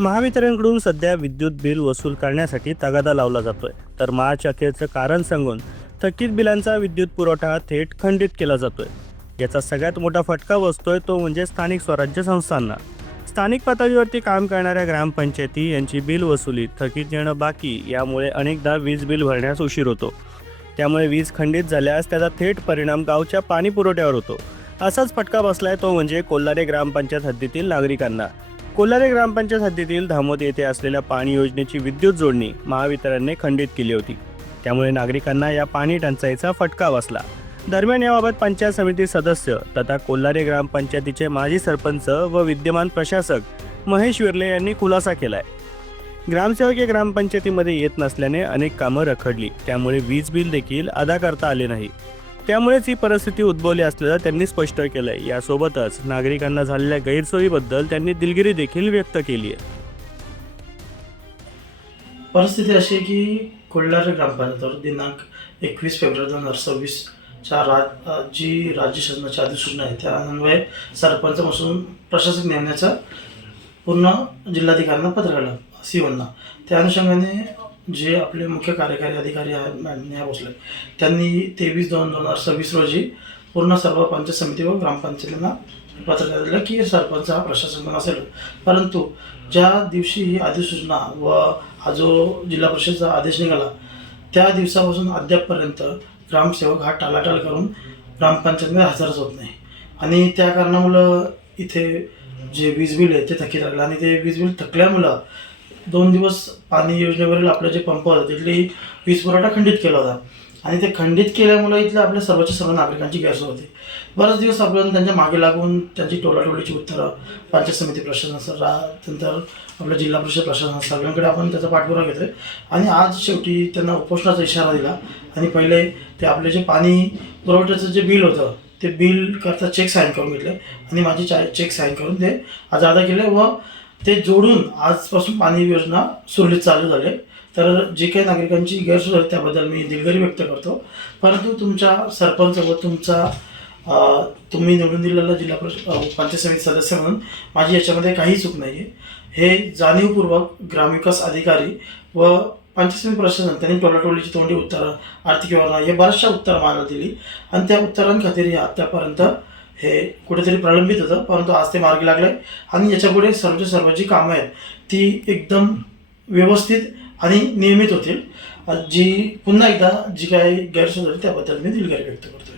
महावितरणकडून सध्या विद्युत बिल वसूल करण्यासाठी तगादा लावला जातोय, तर मार्च अखेरचं कारण सांगून थकीत बिलांचा विद्युत पुरवठा थेट खंडित केला जातोय. याचा सगळ्यात मोठा फटका बसतोय तो म्हणजे स्थानिक स्वराज्य संस्थांना. स्थानिक पातळीवरती काम करणाऱ्या ग्रामपंचायती यांची बिल वसुली थकीत येणं बाकी, यामुळे अनेकदा वीज बिल भरण्यास उशीर होतो. त्यामुळे वीज खंडित झाल्यास त्याचा थेट परिणाम गावच्या पाणी पुरवठ्यावर होतो. असाच फटका बसलाय तो म्हणजे कोल्हारे ग्रामपंचायत हद्दीतील नागरिकांना. कोल्हारे ग्रामपंचायत हद्दीतील धामोद येथे असलेल्या पाणी योजनेची विद्युत जोडणी महावितरणने खंडित केली होती. त्यामुळे नागरिकांना या पाणी टंचाईचा फटका बसला. दरम्यान याबाबत पंचायत समिती सदस्य तथा कोल्हारे ग्रामपंचायतीचे माजी सरपंच व विद्यमान प्रशासक महेश विर्ले यांनी खुलासा केलाय. ग्रामसेवक हे ग्रामपंचायतीमध्ये येत नसल्याने अनेक कामं रखडली, त्यामुळे वीज बिल देखील अदा करता आले नाही. त्यामुळेच ही परिस्थिती उद्भवली असल्याचं त्यांनी स्पष्ट केलंय. यासोबतच नागरिकांना झालेल्या गैरसोयीबद्दल त्यांनी दिलगिरी देखील व्यक्त केली आहे. परिस्थिती अशी आहे की कोल्हारे ग्रामपंचायतीवर दिनांक 21 फेब्रुवारी 2026च्या जी राज्य शासनाची अधिसूचना आहे त्या अन्वये सरपंचापासून प्रशासक नेमण्याचा पूर्ण जिल्हाधिकाऱ्यांना पत्र काढलं सीओंना. त्या अनुषंगाने जे आपले मुख्य कार्यकारी अधिकारी आहेत मॅडम नेहा भोसले, त्यांनी 23/2/2026 रोजी पूर्ण सर्व पंचायत समिती व ग्रामपंचायतींना पत्र दिलं की सरपंच हा प्रशासक असेल. परंतु ज्या दिवशी ही अधिसूचना व हा जो जिल्हा परिषदचा आदेश निघाला त्या दिवसापासून अद्यापपर्यंत ग्रामसेवक हा टाळाटाळ करून ग्रामपंचायतीमध्ये हजरच होत नाही. आणि त्या कारणामुळं इथे जे वीज बिल आहे ते थकीत राहिलं. आणि ते वीज बिल थकल्यामुळं 2 दिवस पाणी योजनेवरील आपलं जे पंप होतं तिथली वीज पुरवठा खंडित केला होता. आणि ते खंडित केल्यामुळे इथल्या आपल्या सर्व नागरिकांची गैरसोय होती. बरेच दिवस आपण त्यांच्या मागे लागून त्यांची टोलाटोलीची उत्तरं पंचायत समिती प्रशासन नंतर आपल्या जिल्हा परिषद प्रशासन सगळ्यांकडे आपण त्याचा पाठपुरावा घेतोय. आणि आज शेवटी त्यांना उपोषणाचा इशारा दिला. आणि पहिले ते आपले जे पाणी पुरवठ्याचं जे बिल होतं ते बिल करता चेक साईन करून घेतले आणि माझी चेक साईन करून ते आज अदा केले व ते जोडून आजपासून पाणी योजना सुरळीत चालू झाले. तर जे काही नागरिकांची गैरसोय झाली त्याबद्दल मी दिलगिरी व्यक्त करतो. परंतु तुमच्या सरपंच व तुम्ही निवडून दिलेला जिल्हा पंचायत समिती सदस्य म्हणून माझी याच्यामध्ये काही चूक नाही आहे. हे जाणीवपूर्वक ग्रामविकास अधिकारी व पंचायत समिती प्रशासन त्यांनी टोलाटोलीची तोंडी उत्तरं, आर्थिक व्यवहार हे बऱ्याचशा उत्तरं मला दिली. आणि त्या उत्तरांखातीर आत्तापर्यंत हे कुठेतरी प्रलंबित होतं. परंतु आज ते मार्गी लागले आणि याच्यापुढे सर्व जी कामं आहेत ती एकदम व्यवस्थित आणि नियमित होतील. जी पुन्हा एकदा जी काही गैरसोय झाली त्याबद्दल मी दिलगिरी व्यक्त करतो.